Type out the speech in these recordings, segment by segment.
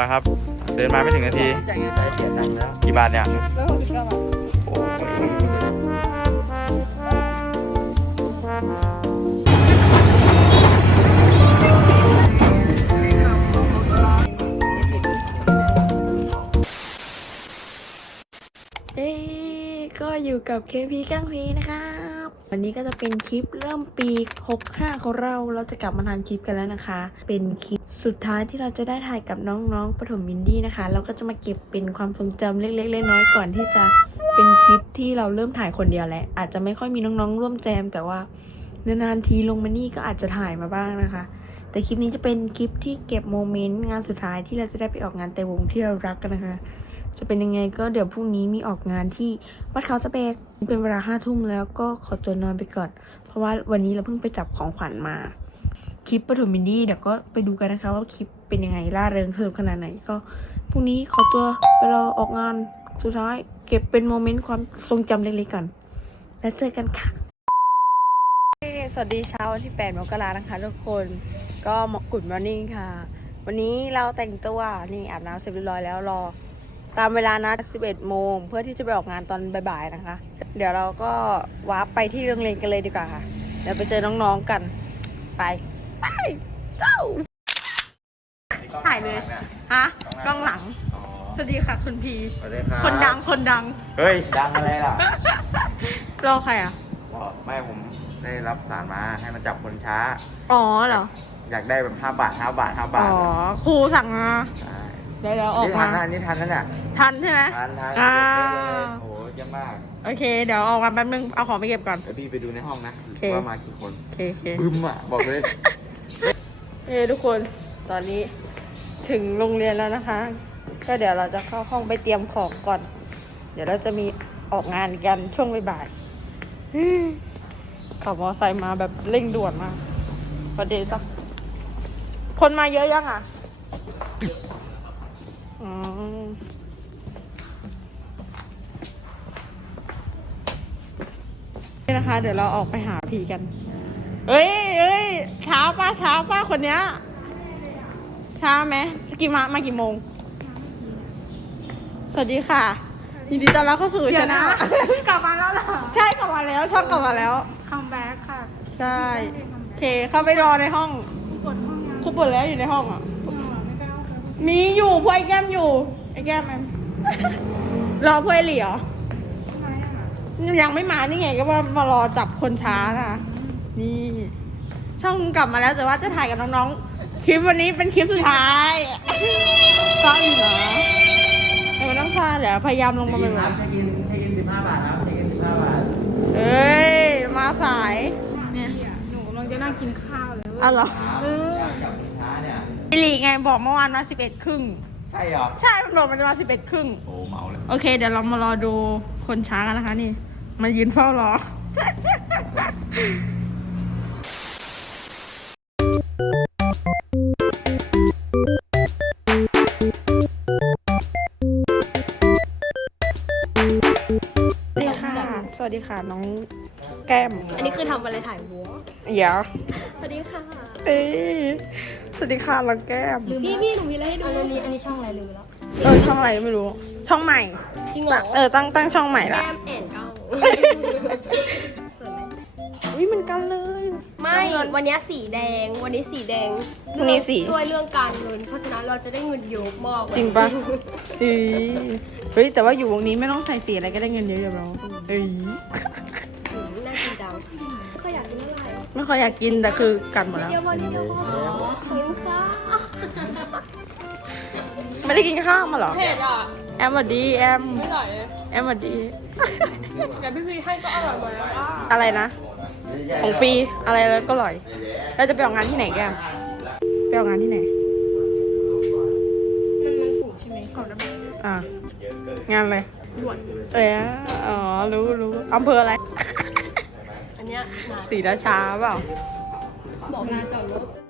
อยครับ เดินมาไม่ถึงนาที จ่ายเงินไปเสียตังค์แล้วกี่บาทเนี่ย แล้วหกสิบเก้าบาทโอ้ยเอ๊ะก็อยู่กับ KP ก้างพีนะครับ วันนี้ก็จะเป็นคลิปเริ่มปี 65 ของเรา เราจะกลับมาทำคลิปกันแล้วนะคะ เป็นคลิปสุดท้ายที่เราจะได้ถ่ายกับน้องๆปฐมมินดี้นะคะ เราก็จะมาเก็บเป็นความทรงจำเล็กๆน้อยๆก่อนที่จะเป็นคลิปที่เราเริ่มถ่ายคนเดียวแหละ อาจจะไม่ค่อยมีน้องๆ ร่วมแจม แต่ว่านานๆทีลงมานี่ก็อาจจะถ่ายมาบ้างนะคะ แต่คลิปนี้จะเป็นคลิปที่เก็บโมเมนต์งานสุดท้ายที่เราจะได้ไปออกงานแต่วงที่เรารักกันนะคะ จะเป็นยังไงก็เดี๋ยวพรุ่งนี้มีออกงานที่วัดเขาตะเบกเป็นเวลาห้าทุ่มแล้วก็ขอตัวนอนไปก่อน เพราะว่าวันนี้เราเพิ่งไปจับของขวัญมา คลิปปฐมมินดี้เดี๋ยวก็ไปดูกันนะคะ ว่าคลิปเป็นยังไงล่าเริงสนุกขนาดไหนก็พรุ่งนี้ขอตัวไปรอออกงานสุดท้ายเก็บเป็นโมเมนต์ความทรงจำเล็กๆกันแล้วเจอกันค่ะสวัสดีเช้าวันที่ 8 มกรานะคะทุกคนก็มกุดมอร์นิ่งค่ะ วันนี้เราแต่งตัวนี่อาบน้ำเสร็จเรียบร้อยแล้วรอ ตามเวลานัด 11 โมง เพื่อที่จะไปออกงานตอนบ่ายๆนะคะ เดี๋ยวเราก็วาร์ปไปที่โรงเรียนกันเลยดีกว่าค่ะ เดี๋ยวไปเจอน้องๆกัน ไป ไป เจ้า ถ่ายเลย ฮะ กล้องหลัง สวัสดีค่ะคุณพี สวัสดีครับคนดัง คนดัง เฮ้ย ดังอะไรล่ะรอใครอะ ไม่ผมได้รับสารมาให้มันจับคนช้า อ๋อเหรอ อยากได้แบบ 5 บาท 5 บาท5อ๋บาทอครูสั่งมา ใช่ เดี๋ยวเดี๋ยวออกนี่ทัมานนะอันนี่ทันนั่นน่ะทันใช่ไหมทันทันอ่าโอ้โหเยอะมากโอเค เดี๋ยวออกมาแป๊บนึงเอาของไปเก็บก่อน เดี๋ยวพี่ไปดูในห้องนะโอเค ว่ามากี่คนโอเคโอเค บึ้มอะบอกเลยเฮ้ทุกคนตอนนี้ถึงโรงเรียนแล้วนะคะ ก็เดี๋ยวเราจะเข้าห้องไปเตรียมของก่อน เดี๋ยวเราจะมีออกงานกันช่วงบ่ายๆฮึ่มขับมอไซค์มาแบบเร่งด่วนมากประเดี๋ยวจ้ะคนมาเยอะยังอะอืม นี่นะคะ เดี๋ยวเราออกไปหาผีกัน เอ้ยเอ้ยเช้าป้าเช้าป้าคนเนี้ยเช้าไหมกี่มามากี่โมง สวัสดีค่ะ ยินดีต้อนรับเข้าสู่ชนะ กลับมาแล้วเหรอใช่กลับมาแล้วชอบกลับมาแล้ว คัมแบ็กค่ะ ใช่โอเคเข้าไปรอในห้องกดห้องยังครูปวดแล้วอยู่ในห้องอะ ไม่เอาไม่กล้าเอาไปมีอยู่พวกไอ้แก้มอยู่ไอ้แก้มมันรอพวกไอ้เหลียวทำไมอะ ยังไม่มานี่ไงก็มามารอจับคนช้านะคะนี่ ช่องกลับมาแล้วแต่ว่าจะถ่ายกับน้องๆ คลิปวันนี้เป็นคลิปสุดท้ายซ่าอยู่เหรอเดี๋ยวมันต้องซ่าเดี๋ยวพยายามลงมาเป็นครับเช็คอินเช็คอินสิบห้าบาทครับเช็คอินสิบห้าบาท เอ้ย มาสายเนี่ยหนูกำลังจะนั่งกินข้าวเลยเว้ยอ้าวเหรอเออจับคนช้าเนี่ยไอหลีไงบอกเมื่อวานว่าสิบเอ็ดครึ่ง ใช่เหรอ ใช่มันบอกมันจะมาสิบเอ็ดครึ่ง โอ้เมาเลย โอเค เดี๋ยวเรามารอดูคนช้ากันนะคะนี่ มายืนเฝ้ารอสวัสดีค่ะ สวัสดีค่ะน้องแก้มอันนี้คือทำอะไรถ่ายหัวเดี๋ยวสวัสดีค่ะ เอ้ยสวัสดีค่ะน้องแก้มพี่พี่หนูมีอะไรให้ดู อันนี้อันนี้ช่องอะไรลืมไปแล้ว เออช่องอะไรไม่รู้ ช่องใหม่จริงเหรอ เออตั้งตั้งช่องใหม่ละแก้มแอนเก้า สวยไหมอุ้ยเหมือนกันเลย ไม่วันนี้สีแดง วันนี้สีแดงวันนี้สี ช่วยเรื่องการเงิน เพราะฉะนั้นเราจะได้เงินเยอะมากเลยจริงปะเอ้ยเฮ้ยแต่ว่าอยู่วงนี้ไม่ต้องใส่สีอะไรก็ได้เงินเยอะอยู่แล้วเอ้ยอืมน่ากินจังก็อยากกินอะไรไม่ค่อยอยากกินแต่คือกัดหมดแล้วเดี๋ยววันนี้เดี๋ยวพอขอบคุณค่ะไม่ได้กินข้าวมาเหรอ เผ็ดอะ แอมสวัสดีแอมไม่อร่อยเลยแอมสวัสดี แต่พี่พี่ให้ก็อร่อยหมดแล้วอะอะไรนะ ของฟรีอะไรแล้วก็อร่อยเราจะไปออกงานที่ไหนแกมไปออกงานที่ไหน มันมันถูกใช่ไหมอ่างานอะไรเอยอ๋อ รู้รู้อำเภออะไร อันเนี้ยมาศรีราชาเปล่าบอกนาจอดรถ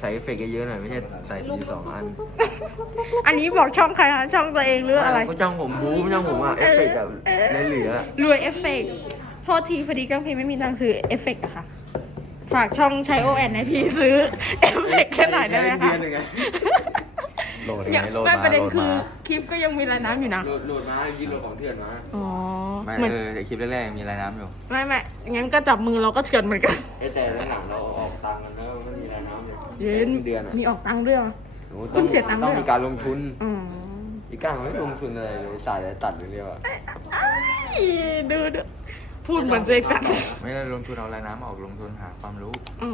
ใส่เอฟเฟกต์เยอะๆหน่อยไม่ใช่ใส่ทีสองอันอันนี้บอกช่องใครคะช่องตัวเองหรืออะไร ก็จ้องผมบู๊ไม่จ้องผมอะเอฟเฟกต์แบบเหลือรวยเอฟเฟกต์โทษทีพอดีกังเพลงไม่มีตังค์ซื้อเอฟเฟกต์อะค่ะ ฝากช่องใช้โอแอนให้พี่ซื้อเอฟเฟกต์แค่ไหนอยได้ไหมคะโหลดอย่าโหลดไม่มาประเด็นโหลดคือมาคลิปก็ยังมีรายน้ำอยู่นะ โหลดโหลดมายินโหลดของเถื่อนมาอ๋อไม่เหมือนเออแต่คลิปแรกๆมีรายน้ำอยู่ ไม่ไม่งั้นก็จับมือเราก็เถื่อนเหมือนกันเอ้ยแต่หลังๆเราออกตังค์กันแล้วมันมีรายน้ำอยู่ เย็นเดือนอะมีออกตังค์ด้วยเหรอ โอ้คุณเสียตังค์ด้วย ต้องเหรอมีการลงทุนอ๋ออีกการไม่ลงทุนอะไรเลยจ่ายแต่ตัดอย่างเดียวอะอีดูดูพูดเหมือนเจ๊กันไม่ได้ลงทุนเอารายน้ำออกลงทุนหาความรู้ อ๋อ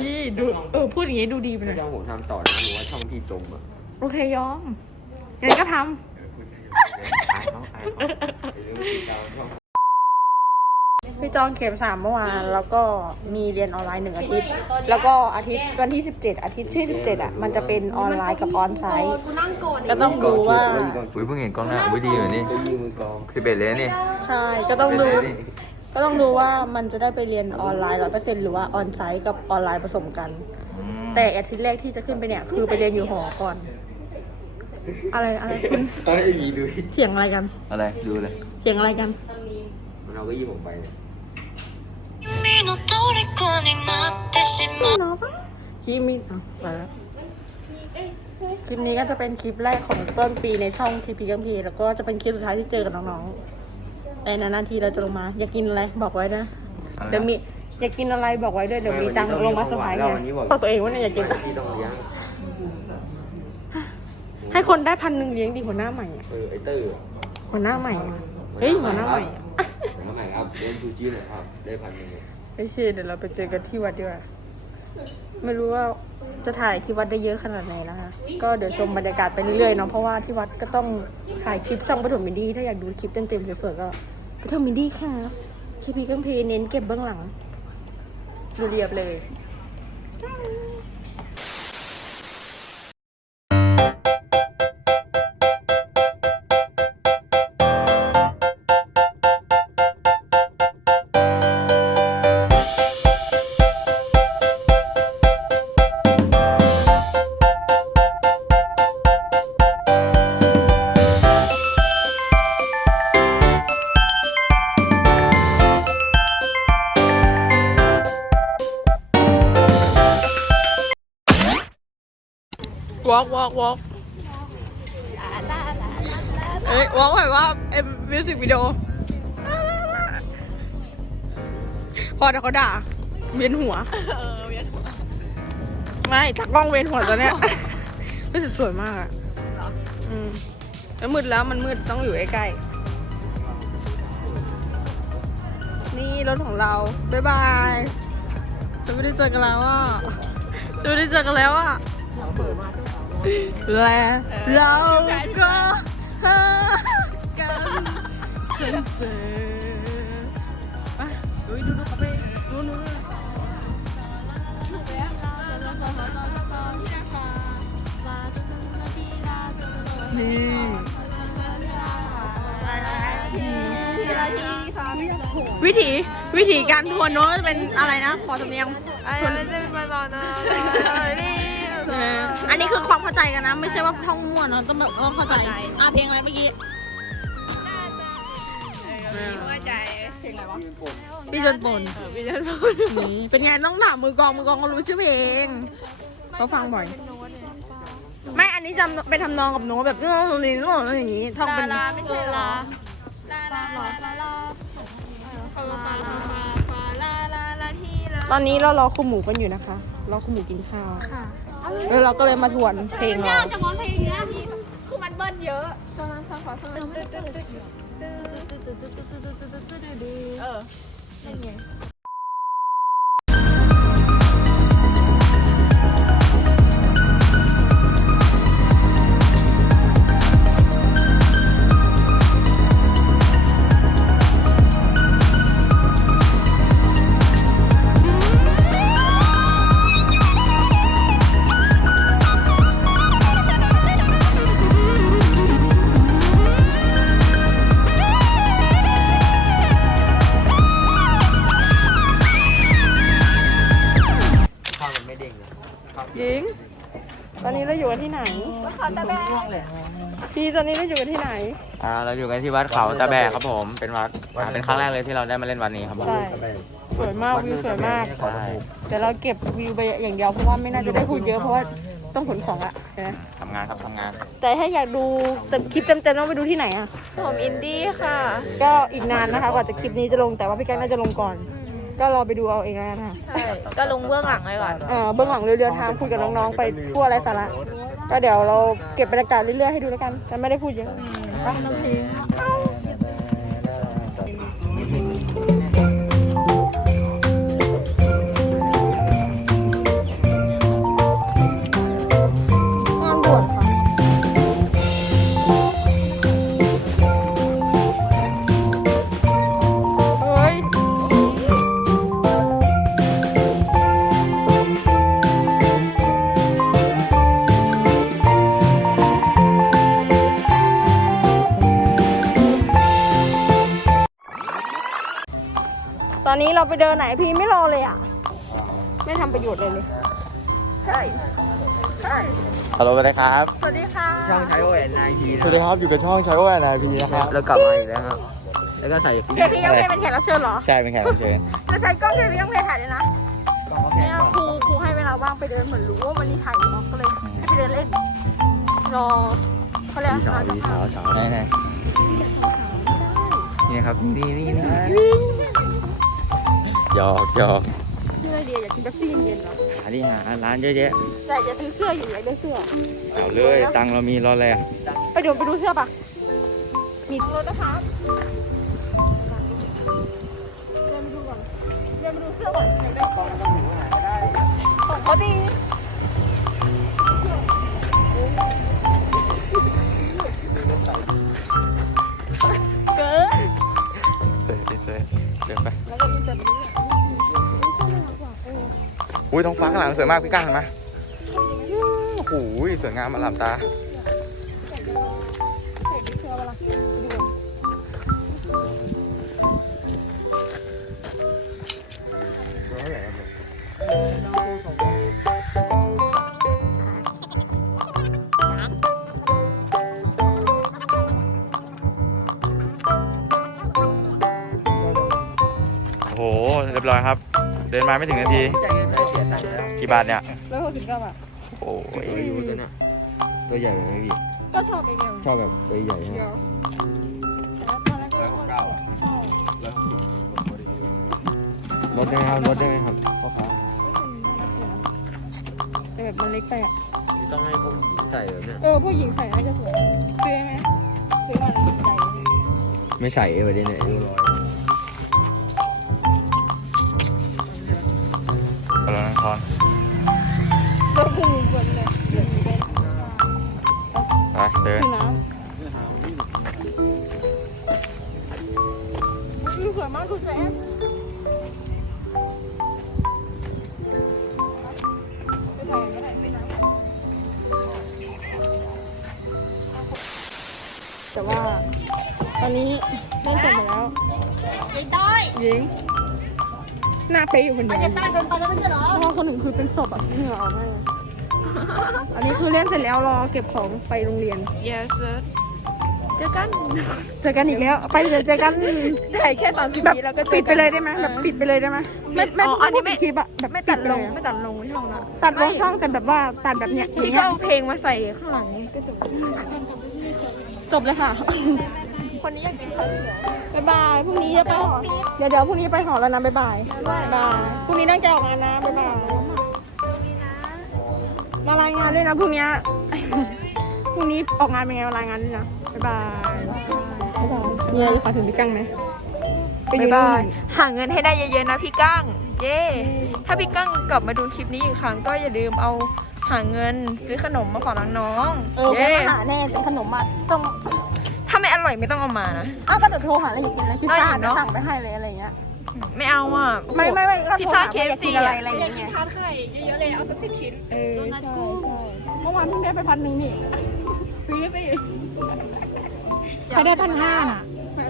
นี่ดูเออพูดอย่างงี้ดูดีไปหน่ถ้าอยจะผมทำต่อนะหรือว่าช่องที่จมอะโอเคยอมงั้นก็ทำเออพูดให้อยู่อายเขาอายเขาเดี๋ยวติดตามช่อง พี่จองเข็มสามเมื่อวาน แล้วก็มีเรียนออนไลน์หนึ่งอาทิตย์ แล้วก็อาทิตย์วันที่ 17 อาทิตย์ที่ 17 อะ มันจะเป็นออนไลน์กับออนไซต์กูนั่งก่อนก็ต้องดูว่า อุ้ยเพิ่งเห็นกล้องหน้าอุ้ยดีเหมือนนี่ก็ยิงมือกองสิบเอ็ดเลยนี่ใช่ ก็ต้องดู ก็ต้องดูว่ามันจะได้ไปเรียนออนไลน์ร้อยเปอร์เซ็นต์หรือว่าออนไซต์กับออนไลน์ผสมกัน แต่อาทิตย์แรกที่จะขึ้นไปเนี่ย คือไปเรียนอยู่หอก่อน อะไรอะไรคุณตอนนี้มีดูดิเถียงอะไรกัน อะไรดูเลยเถียงอะไรกัน มันเอาก็ยี่ผมไปเนี่ย เนาะปะคลิปนี้อ่คลิปนี้ก็จะเป็นคลิปแรกของต้นปีในช่องทีพีกัมพีแล้วก็จะเป็นคลิปสุดท้ายที่เจอกับน้องๆในนานๆทีเราจะลงมา อยากกินอะไรบอกไว้นะเดี๋ยวมีอยากกินอะไรบอกไว้ด้วยเดี๋ยวมีตังค์ลงมาสบายเงบอกตัวเองว่าเนี่ยอยากกินให้คนได้พันหนึ่งเลี้ยงดีหัวหน้าใหม่เออไอเตอร์หัวหน้าใหม่เฮ้ยหัวหน้าใหม่หัวหน้าใหม่ครับเลี้ยงซูจีหน่อยครับได้พันหนึ่ง เค เดี๋ยวเราไปเจอกันที่วัดดีกว่า ไม่รู้ว่าจะถ่ายที่วัดได้เยอะขนาดไหนนะคะ ก็เดี๋ยวชมบรรยากาศไปเรื่อยๆเนาะ เพราะว่าที่วัดก็ต้องถ่ายคลิปช่องปฐมมินดี้ ถ้าอยากดูคลิปเต็มๆสวยๆก็ปฐมมินดี้ค่ะเคพีกังเพเน้นเก็บเบื้องหลัง ดูเรียบเลย walk walk walk เอ้ย walk หมายว่าเอ็มมิวสิกวิดีโอพอเดี๋ยวเขาด่า เวียนหัว ไม่จากกล้องเวียนหัวตอนเนี้ยรู้สึกสวยมากอะอืมแล้วมืดแล้วมันมืดต้องอยู่ใกล้ๆนี่รถของเรา บ๊ายบายจะไม่ได้เจอกันแล้วอะจะไม่ได้เจอกันแล้วอะ และเราก็หากันจนเจอไปดูดูดูเขาไปดูดูนี่วิถีวิถีการทวนโน้ตจะเป็นอะไรนะขอสำเนียงทวนเป็นมาตอนนะ อันนี้คือความเข้าใจกันนะ ไม่ใช่ว่าท่องมั่วเนาะต้องแบบต้องเข้าใจอะเพลงอะไรเมื่อกี้หัวใจเพลงอะไรวะพี่จนปนพี่จะพูดนี่เป็นไงต้องถามมือกลองมือกลองก็รู้ชื่อเพลงเขาฟังบ่อย ไม่อันนี้จำเป็นทำนองกับโน้ตแบบโน้ตนี้โน้ตอย่างนี้ท่องเป็นไม่ใช่ลาลาลาลาลาลาฟาฟาฟาฟาลาลาลาที่ลาตอนนี้เรารอคุณหมูกันอยู่นะคะ รอคุณหมูกินข้าวค่ะ แล้วเราก็เลยมาทวนเพลงเราจะมองเพลงเนี้ยที่คือมันเบิ้ลเยอะเออนั่นไง หญิง ตอนนี้เราอยู่กันที่ไหนพี่ตอนนี้เราอยู่กันที่ไหน อ่าเราอยู่กันที่วัดเขาตะแบกครับผม เป็นวัดอ่าเป็นครั้งแรกเลยที่เราได้มาเล่นวัดนี้ครับผม ใช่ สวยมากวิวสวยมาก ใช่เดี๋ยวเราเก็บวิวไปอย่างเดียวเพราะว่าไม่น่าจะได้พูดเยอะเพราะว่าต้องขนของอะเห็นไหมทำงานครับทำงาน แต่ถ้าอยากดูเต็มคลิปเต็มๆต้องไปดูที่ไหนอะผมอินดี้ค่ะ ก็อีกนานนะคะกว่าจะคลิปนี้จะลงแต่ว่าพี่แก้งน่าจะลงก่อน ก็รอไปดูเอาเองแล้วกันค่ะใช่ก็ลงเบื้องหลังไว้ก่อน เอ่อเบื้องหลังเรือเดินทางคุยกับน้องๆไปทั่วไรสาระก็เดี๋ยวเราเก็บบรรยากาศเรื่อยๆให้ดูแล้วกันแต่ไม่ได้พูดเยอะไปน้ำพี อนนี้เราไปเดินไหนพี่ไม่รอเลยอะ ไม่ทำประโยชน์เลยเลยใช่ใช่ฮัลโหลกันเลยครับ สวัสดีค่ะ ช่องใช้โอเอ็นไอทีสวัสดีครับ อยู่กับช่องชายโอแอนไอพีนะครับ แล้วกลับมาอีกแล้วครับ แล้วก็ใส่เคพียังเพลเป็นแขกรับเชิญเหรอ ใช่เป็นแขกรับเชิญจะใช้กล้องเคพียังเพลถ่ายเลยนะเนี่ยครูครูให้เวลาว่างไปเดินเหมือนรู้ว่าวันนี้ถ่ายเนาะก็เลยให้ไปเดินเล่น รอเขาเรียกพี่สาวอะไรพี่สาวสาวไหนไหนนี่ครับนี่นี่นี่ หยอกหยอกชื่ออะไรดีอยากกินเป๊ปซี่เย็นๆเหรอหาที่หาร้านเยอะแยะแต่จะซื้อเสื้ออยู่อยากได้เสื้อ เอาเลยตังค์เรามีรอแลไปเดี๋ยวไปดูเสื้อปะมีรถนะคะเดินไปดูก่อนเดินไปดูเสื้อก่อนอยากได้ของของเขาดี อุ้ยท้องฟ้าข้างหลังสวยมากพี่ก้างเห็นไหมโอ้โหสวยงามมาหลามตาโอ้โหเรียบร้อยครับ เดินมาไม่ถึงนาที กี่บาทเนี่ยร้อยหกสิบเก้าบาทโอ้ยตัวยูตัวเนี้ยตัวใหญ่ไหมพี่ก็ชอบไปเดียวชอบแบบตัวใหญ่เดีฮะยวแต่ว่าตอนแรกก็ชอบชอบลดได้ไหมครับลดได้ไหมครับพ่อค้าแต่แบบมันเล็กไปอะ นี่ต้องให้ผมใส่แบบเนี้ยเออผู้หญิงใส่น่าจะสวยซื้อไหมซื้อมาแล้วใส่ไม่ใส่ประเด็นเนี่ยดูร้อยกำลังทอน เดินคือน้ำนี่สวยมากคุณแม่ไปถ่ายก็ได้ไม่น้ำแต่ว่า ตอนนี้เล่นเสร็จหมดแล้วไอ้ต้อยยิงหน้าเป๊ะอยู่คนเดียวไอ้ต้อยโดนไปแล้วไม่ใช่หรอเพราะคนหนึ่งคือเป็นศพแบบเหงื่อออกมาก อันนี้คือเล่นเสร็จแล้วรอเก็บของไปโรงเรียน yes sir เจอกัน เจอกันอีกแล้วไปเดี๋ยวเจอกันถ่ายแค่สามสิบแบบวิแล้วก็เจอปิดไปเลยได้ไหมแบบปิดไปเลยได้ไหมไม่ไม่อ๋ออันนี้ไม่พูดเป็คลิปอะแบบไม่ตัดลงปิไม่ไปเยอะตัดลงช่องละตัดลงช่องแต่แบบว่าตัดแบบเนี้ยพี่ก็เอาเพลงมาใส่ข้างหลังก็จบจบเลยค่ะ คนนี้อยากกินข้าวเขียวบ๊ายบายพรุ่งนี้จะไปหอเดี๋ยวเดี๋ยวพรุ่งนี้ไปหอแล้วนะบ๊ายบายบ๊ายบายพรุ่งนี้ตั้งใจออกมานะบ๊ายบาย มารายงานด้วยนะพรุ่งนี้ พรุ่งนี้ออกงานเป็นไงมารายงานด้วยนะ บ๊ายบายบ๊ายบายมีอะไรจะฝากถึงพี่กังไหมไปบ๊ายืยนบายนู่นหาเงินให้ได้เยอะๆนะพี่กั้ง เย้ ถ้าพี่กั้งกลับมาดูคลิปนี้อีกครั้งก็อย่าลืมเอาหาเงินซื้อขนมมาฝากน้องเออๆแม่เย้ มาหาแน่แต่ขนมอะต้องถ้าไม่อร่อยไม่ต้องเอามานะ อ้าวก็เดี๋ยวโทรหาอะไรอยากกินอะไรพิซซ่าเอาอีกเดี๋ยวเนอะสั่งไปให้เลยอะไรอย่างเงี้ย ไม่เอาอะ ไม่ไม่ไม่ก็พิซโทรซ่าหาเคว่าอยากฟซีกินอะไรอะอะไรอย่างเงี้ย ทานไข่เยอะๆเลย เอาสักสิบชิ้น เออ ใช่ใช่เมื่อวานเพิ่งได้ไปพันหนึ่งนี่ ซื้อไปใครได้พันห้าน่ะ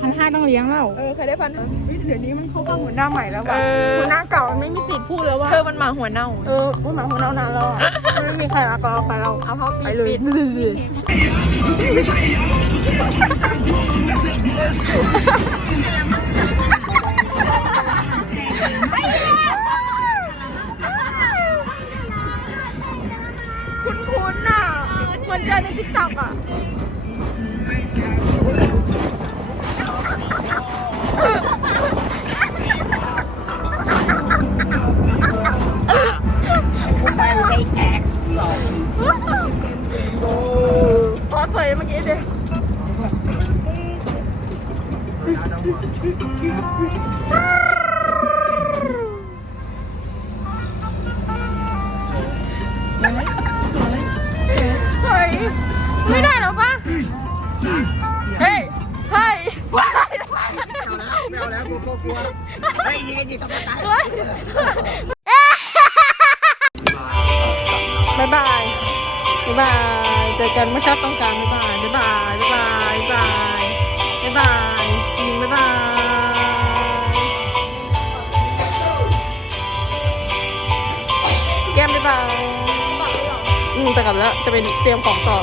พันห้าต้องเลี้ยงแล้วเออเคยได้พันห้าเดี๋ยวนี้มันเขาว่าหัวหน้าใหม่แล้วเอว่ะอหัวหน้าเก่ามันไม่มีสิทธิ์พูดแล้วว่าเธอมันหมาหัวเน่า เออหัวหน้าหัวหน้านานแล้วอะไม่มีใครรักเราไปเราเอาเขาไปปิดเลย มือนเจอในติ๊กตอกอะพอเสยเมื่อกี้เดิเเฮ้ยเฮ้ยไม่เอาแล้วกลัวกลัวกลัวไอ้ยิงไอ้ยิงสมองตายบายบายบายบายเจอกันเมื่อชาติต้องการบ๊ายบายบายบายบายบายบ๊ายบายบายบายแก้มบายบายอืมแต่กลับแล้วจะไปเตรียมของต่อ